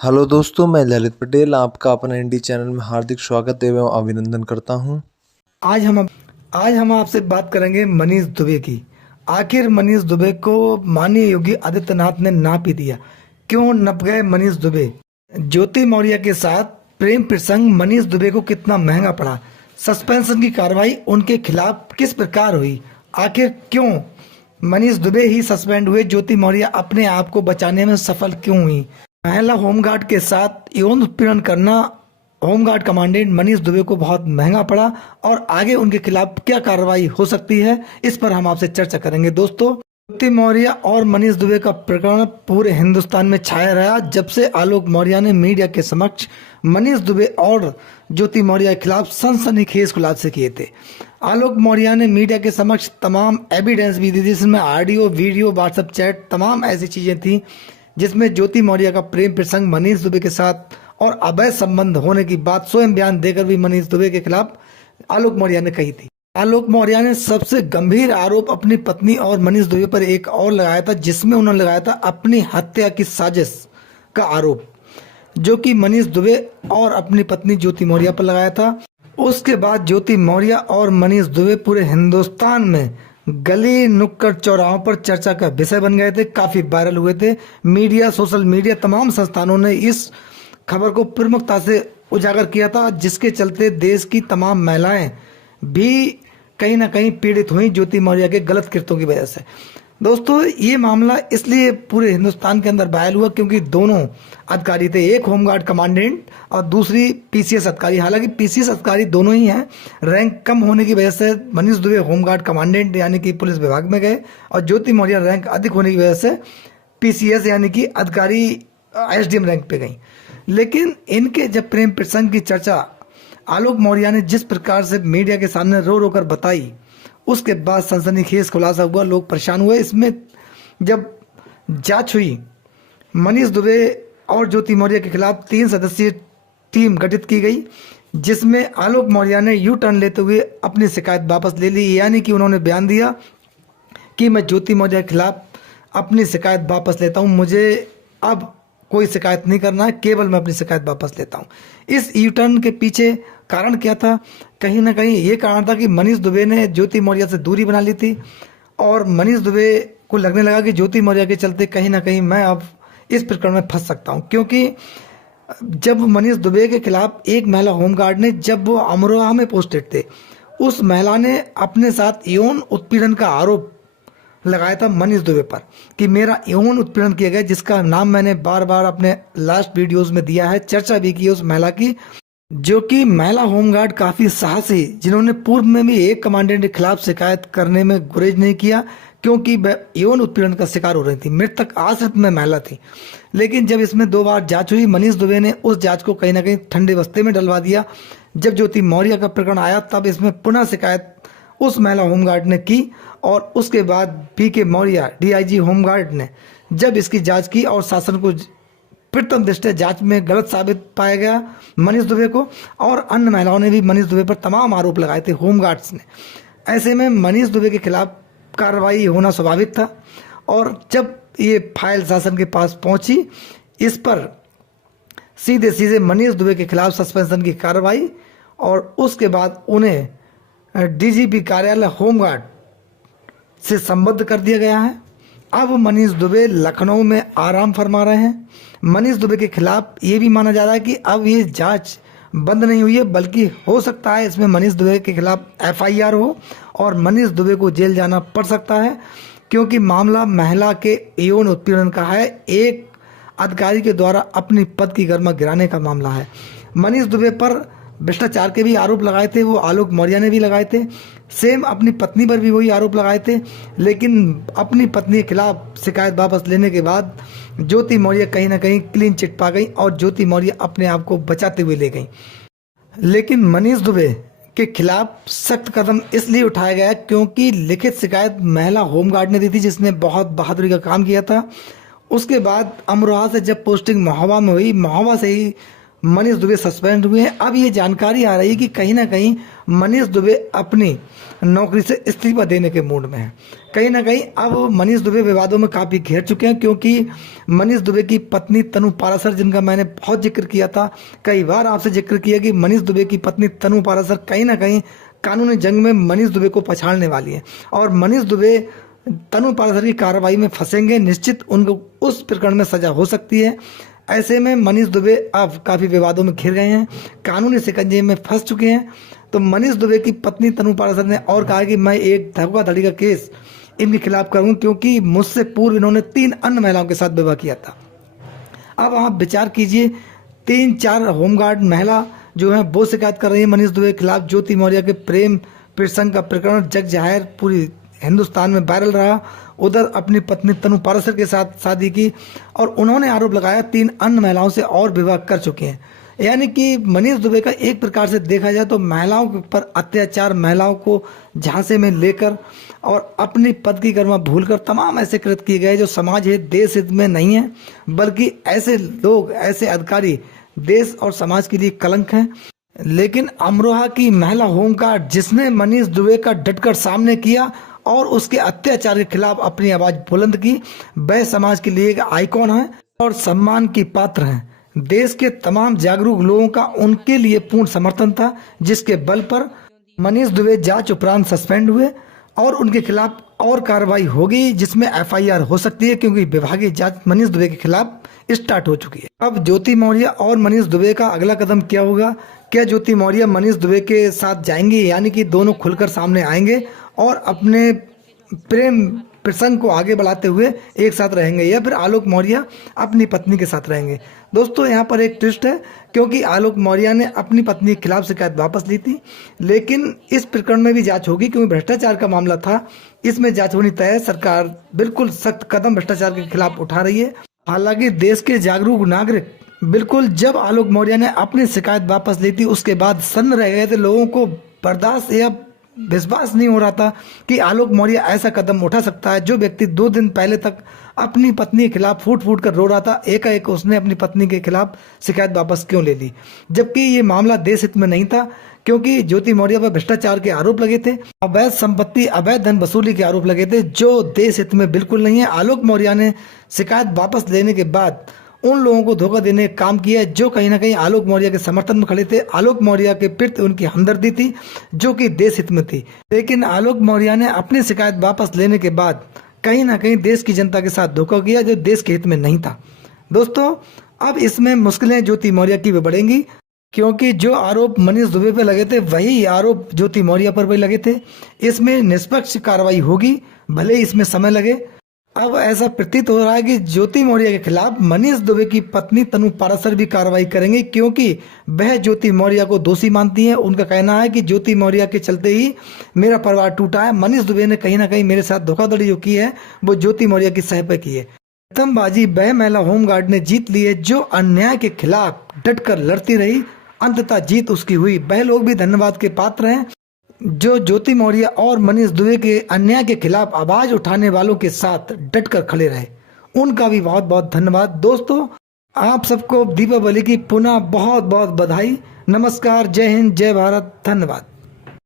Hello दोस्तों, मैं ललित पटेल आपका अपना इंडी चैनल में हार्दिक स्वागत एवं अभिनंदन करता हूं। आज हम आज हम आपसे बात करेंगे मनीष दुबे की। आखिर मनीष दुबे को माननीय योगी आदित्यनाथ ने नाप ही दिया। क्यों नप गए मनीष दुबे? ज्योति मौर्य के साथ प्रेम प्रसंग मनीष दुबे को कितना महंगा पड़ा? सस्पेंशन की कार्रवाई उनके खिलाफ किस प्रकार हुई? आखिर क्यों मनीष दुबे ही सस्पेंड हुए? ज्योति मौर्य अपने आप को बचाने में सफल क्यों हुई? महिला होमगार्ड के साथ यौन उत्पीड़न करना होमगार्ड कमांडेंट मनीष दुबे को बहुत महंगा पड़ा और आगे उनके खिलाफ क्या कार्रवाई हो सकती है, इस पर हम आपसे चर्चा करेंगे। दोस्तों, ज्योति मौर्य और मनीष दुबे का प्रकरण पूरे हिंदुस्तान में छाया रहा जब से आलोक मौर्य ने मीडिया के समक्ष मनीष दुबे और ज्योति मौर्य के खिलाफ सनसनीखेज खुलासे किए थे। आलोक मौर्य ने मीडिया के समक्ष तमाम एविडेंस भी दी, जिसमें ऑडियो, वीडियो, व्हाट्सएप चैट, तमाम ऐसी चीजें थी जिसमें ज्योति मौर्य का प्रेम प्रसंग मनीष दुबे के साथ और अवैध संबंध होने की बात स्वयं बयान देकर भी मनीष दुबे के खिलाफ आलोक मौर्य ने कही थी। आलोक मौर्य ने सबसे गंभीर आरोप अपनी पत्नी और मनीष दुबे पर एक और लगाया था, जिसमें उन्होंने लगाया था अपनी हत्या की साजिश का आरोप, जो कि मनीष दुबे और अपनी पत्नी ज्योति मौर्य पर लगाया था। उसके बाद ज्योति मौर्य और मनीष दुबे पूरे हिंदुस्तान में गली, नुक्कड़, चौराहों पर चर्चा का विषय बन गए थे, काफी वायरल हुए थे। मीडिया, सोशल मीडिया, तमाम संस्थानों ने इस खबर को प्रमुखता से उजागर किया था, जिसके चलते देश की तमाम महिलाएं भी कहीं ना कहीं पीड़ित हुई ज्योति मौर्य के गलत कृत्यों की वजह से। दोस्तों, ये मामला इसलिए पूरे हिंदुस्तान के अंदर वायरल हुआ क्योंकि दोनों अधिकारी थे, एक होमगार्ड कमांडेंट और दूसरी पीसीएस अधिकारी। हालांकि पीसीएस अधिकारी दोनों ही हैं, रैंक कम होने की वजह से मनीष दुबे होमगार्ड कमांडेंट यानी कि पुलिस विभाग में गए और ज्योति मौर्य रैंक अधिक होने की वजह से पीसीएस यानी कि अधिकारी एसडीएम रैंक पे गई। लेकिन इनके जब प्रेम प्रसंग की चर्चा आलोक मौर्य ने जिस प्रकार से मीडिया के सामने रो रो कर बताई, उसके बाद सनसनीखेज खुलासा हुआ, लोग परेशान हुए। इसमें जब जांच हुई, मनीष दुबे और ज्योति मौर्य के खिलाफ 3 सदस्यीय टीम गठित की गई, जिसमें आलोक मौर्य ने यू टर्न लेते हुए अपनी शिकायत वापस ले ली। यानी कि उन्होंने बयान दिया कि मैं ज्योति मौर्य के खिलाफ अपनी शिकायत वापस लेता हूं, मुझे अब कोई शिकायत नहीं करना है, केवल मैं अपनी शिकायत वापस लेता हूं। इस यू टर्न के पीछे कारण क्या था? कहीं ना कहीं ये कारण था कि मनीष दुबे ने ज्योति मौर्य से दूरी बना ली थी और मनीष दुबे को लगने लगा कि ज्योति मौर्य के चलते कहीं ना कहीं मैं अब इस प्रकरण में फंस सकता हूं। क्योंकि जब मनीष दुबे के खिलाफ एक महिला होमगार्ड ने, जब वो अमरोहा में पोस्टेड थे, उस महिला ने अपने साथ यौन उत्पीड़न का आरोप लगाया था मनीष दुबे पर कि मेरा यौन उत्पीड़न किया गया, जिसका नाम मैंने बार बार अपने लास्ट वीडियोस में दिया है, चर्चा भी की उस महिला की, जो कि महिला होमगार्ड काफी साहसी, जिन्होंने पूर्व में भी एक कमांडेंट के खिलाफ शिकायत करने में गुरेज नहीं किया क्योंकि वह यौन उत्पीड़न का शिकार हो रही थी, मृतक आश्रित में महिला थी। लेकिन जब इसमें 2 बार जांच हुई, मनीष दुबे ने उस जांच को कहीं ना कहीं ठंडे बस्ते में डलवा दिया। जब ज्योति मौर्य का प्रकरण आया, तब इसमें पुनः शिकायत उस महिला होमगार्ड ने की और उसके बाद पीके मौर्य, डीआईजी होमगार्ड ने जब इसकी जांच की और शासन को प्रथम दृष्टया जांच में गलत साबित पाया गया मनीष दुबे को, और अन्य महिलाओं ने भी मनीष दुबे पर तमाम आरोप लगाए थे होमगार्ड्स ने। ऐसे में मनीष दुबे के खिलाफ कार्रवाई होना स्वाभाविक था और जब ये फाइल शासन के पास पहुंची, इस पर सीधे सीधे मनीष दुबे के खिलाफ सस्पेंशन की कार्रवाई और उसके बाद उन्हें डीजीपी कार्यालय होमगार्ड से संबद्ध कर दिया गया है। अब मनीष दुबे लखनऊ में आराम फरमा रहे हैं। मनीष दुबे के खिलाफ ये भी माना जा रहा है कि अब ये जांच बंद नहीं हुई है, बल्कि हो सकता है इसमें मनीष दुबे के खिलाफ एफआईआर हो और मनीष दुबे को जेल जाना पड़ सकता है, क्योंकि मामला महिला के यौन उत्पीड़न का है, एक अधिकारी के द्वारा अपनी पद की गरिमा गिराने का मामला है। मनीष दुबे पर भ्रष्टाचार के भी आरोप लगाए थे, वो आलोक मौर्य ने भी लगाए थे, सेम अपनी पत्नी पर भी वही आरोप लगाए थे। लेकिन अपनी पत्नी के खिलाफ शिकायत वापस लेने के बाद ज्योति मौर्य कहीं ना कहीं क्लीन चिट पा गई और ज्योति मौर्य अपने आप को बचाते हुए ले गई। लेकिन मनीष दुबे के खिलाफ सख्त कदम इसलिए उठाया गया क्योंकि लिखित शिकायत महिला होमगार्ड ने दी थी, जिसने बहुत बहादुरी का काम किया था। उसके बाद अमरोहा से जब पोस्टिंग महोबा में हुई, महोबा से ही मनीष दुबे सस्पेंड हुए हैं। अब ये जानकारी आ रही है कि कहीं ना कहीं मनीष दुबे अपनी नौकरी से इस्तीफा देने के मूड में है। कहीं ना कहीं अब मनीष दुबे विवादों में काफ़ी घेर चुके हैं, क्योंकि मनीष दुबे की पत्नी तनु पाराशर, जिनका मैंने बहुत जिक्र किया था, कई बार आपसे जिक्र किया कि मनीष दुबे की पत्नी तनु पाराशर कहीं ना कहीं कानूनी जंग में मनीष दुबे को पछाड़ने वाली है और मनीष दुबे तनु पाराशर की कार्रवाई में फंसेंगे। निश्चित उनको उस प्रकरण में सजा हो सकती है। ऐसे में मनीष दुबे अब काफ़ी विवादों में घिर गए हैं, कानूनी शिकंजे में फंस चुके हैं। तो मनीष दुबे की पत्नी तनु पाराशर ने और कहा कि मैं एक धोखाधड़ी का केस इनके खिलाफ करूँ, क्योंकि मुझसे पूर्व इन्होंने 3 अन्य महिलाओं के साथ विवाह किया था। अब आप विचार कीजिए, 3-4 होमगार्ड महिला जो है वो शिकायत कर रही है मनीष दुबे के खिलाफ। ज्योति मौर्य के प्रेम प्रसंग का प्रकरण जग जाहिर पूरी हिंदुस्तान में वायरल रहा। उधर अपनी पत्नी तनु पाराशर के साथ शादी की और उन्होंने आरोप लगाया 3 अन्य महिलाओं से और विवाह कर चुके हैं। यानी कि मनीष दुबे का एक प्रकार से देखा जाए तो महिलाओं के ऊपर अत्याचार, महिलाओं को झांसे में लेकर और अपनी पद की गरिमा भूलकर तमाम ऐसे कृत्य किए गए जो समाज हित, देश हित में नहीं है, बल्कि ऐसे लोग, ऐसे अधिकारी देश और समाज के लिए कलंक हैं। लेकिन अमरोहा की महिला होमगार्ड जिसने मनीष दुबे का डटकर सामने किया और उसके अत्याचार के खिलाफ अपनी आवाज बुलंद की, वह समाज के लिए एक आइकॉन है और सम्मान की पात्र हैं। देश के तमाम जागरूक लोगों का उनके लिए पूर्ण समर्थन था, जिसके बल पर मनीष दुबे जांच उपरांत सस्पेंड हुए और उनके खिलाफ और कार्रवाई होगी, जिसमें एफआईआर हो सकती है, क्योंकि विभागीय जांच मनीष दुबे के खिलाफ स्टार्ट हो चुकी है। अब ज्योति मौर्य और मनीष दुबे का अगला कदम क्या होगा? क्या ज्योति मौर्य मनीष दुबे के साथ जाएंगे, यानी कि दोनों खुलकर सामने आएंगे और अपने प्रेम प्रसंग को आगे बढ़ाते हुए एक साथ रहेंगे, या फिर आलोक मौर्य अपनी पत्नी के साथ रहेंगे? दोस्तों, यहाँ पर एक ट्विस्ट है, क्योंकि आलोक मौर्य ने अपनी पत्नी के खिलाफ शिकायत वापस ली थी, लेकिन इस प्रकरण में भी जांच होगी, क्योंकि भ्रष्टाचार का मामला था, इसमें जांच होनी तय है। सरकार बिल्कुल सख्त कदम भ्रष्टाचार के खिलाफ उठा रही है। हालांकि देश के जागरूक नागरिक बिल्कुल, जब आलोक मौर्य ने अपनी शिकायत वापस ली थी उसके बाद सन्न रह गए थे। लोगों को बर्दाश्त या विश्वास नहीं हो रहा था कि आलोक मौर्य ऐसा कदम उठा सकता है। जो व्यक्ति 2 दिन पहले तक अपनी पत्नी के खिलाफ फूट फूट कर रो रहा था, एकाएक उसने अपनी पत्नी के खिलाफ शिकायत वापस क्यों ले ली, जबकि ये मामला देश हित में नहीं था, क्योंकि ज्योति मौर्य पर भ्रष्टाचार के आरोप लगे थे, अवैध संपत्ति, अवैध धन वसूली के आरोप लगे थे, जो देश हित में बिल्कुल नहीं है। आलोक मौर्य ने शिकायत वापस लेने के बाद उन लोगों को धोखा देने का काम किया जो कहीं ना कहीं आलोक मौर्य के समर्थन में खड़े थे। आलोक मौर्य के प्रति उनकी हमदर्दी थी, जो कि देश हित में थी। लेकिन आलोक मौर्य ने अपनी शिकायत वापस लेने के बाद कहीं ना कहीं देश की जनता के साथ धोखा किया, जो देश के हित में नहीं था। दोस्तों, अब इसमें मुश्किलें ज्योति मौर्य की भी बढ़ेंगी, क्योंकि जो आरोप मनीष दुबे पे लगे थे वही आरोप ज्योति मौर्य पर भी लगे थे। इसमें निष्पक्ष कार्रवाई होगी, भले ही इसमें समय लगे। अब ऐसा प्रतीत हो रहा है कि ज्योति मौर्य के खिलाफ मनीष दुबे की पत्नी तनु पाराशर भी कार्रवाई करेंगे, क्योंकि वह ज्योति मौर्य को दोषी मानती है। उनका कहना है कि ज्योति मौर्य के चलते ही मेरा परिवार टूटा है। मनीष दुबे ने कहीं ना कहीं मेरे साथ धोखाधड़ी जो की है वो ज्योति मौर्य की सह पे की है। प्रथम बाजी वह महिला होमगार्ड ने जीत ली है, जो अन्याय के खिलाफ डटकर लड़ती रही, अंततः जीत उसकी हुई। वह लोग भी धन्यवाद के पात्र हैं जो ज्योति मौर्य और मनीष दुबे के अन्याय के खिलाफ आवाज उठाने वालों के साथ डटकर खड़े रहे। उनका भी बहुत बहुत धन्यवाद। दोस्तों, आप सबको दीपावली की पुनः बहुत बहुत बधाई। नमस्कार, जय हिंद, जय भारत, धन्यवाद।